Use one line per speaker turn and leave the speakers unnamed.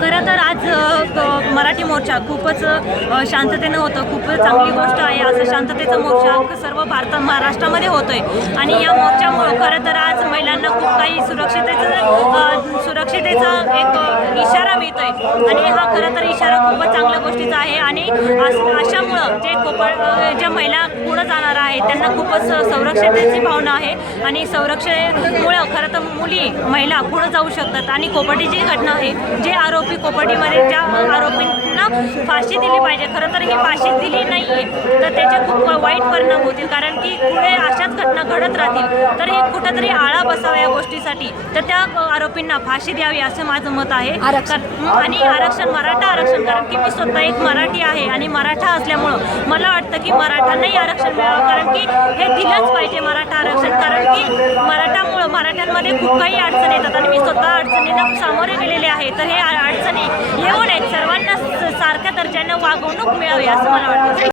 खरं तर आज मराठी मोर्चा खूपच शांततेनं होतं. खूपच चांगली गोष्ट आहे. असं शांततेचा मोर्चा सर्व भारत महाराष्ट्रामध्ये होतोय. आणि या मोर्चामुळं खरं तर आज महिलांना खूप काही सुरक्षितेचं अ, सुरक्षितेचा एक अ, इशारा मिळतोय आणि हा खरं तर इशारा खूपच चांगल्या गोष्टीचा आहे आणि अशामुळं जे कोपळ ज्या महिला पुढं जाणार आहेत त्यांना खूपच संरक्षतेची भावना आहे आणि संरक्षणामुळं खरं तर मुली महिला पुढं जाऊ शकतात. आणि कोपर्डीची घटना आहे जे आरोपी कोपटीमध्ये ज्या आरोपींना फाशी दिली पाहिजे खरं तर ही फाशी दिली नाही आहे वाईट परिणाम होतील. कारण की पुढे अशाच घटना घडत राहतील तर हे कुठंतरी आळा बसावा या गोष्टीसाठी. तर त्या आरोपींना फाशी द्यावी असं माझं मत आहे. आणि आरक्षण मराठा आरक्षण. कारण की मी स्वतः एक मराठी आहे आणि मराठा असल्यामुळं मला वाटतं की मराठ्यांनाही आरक्षण मिळावं. कारण की हे दिलंच पाहिजे मराठा आरक्षण. कारण की मराठामुळं मराठ्यांमध्ये खूप काही अडचणी येतात आणि मी स्वतः अडचणींना सामोरे गेलेले आहे. तर हे अडचणी येऊ नयेत सर्वांना सारख्या दर्जाने वागवणूक मिळावी असं मला वाटतं.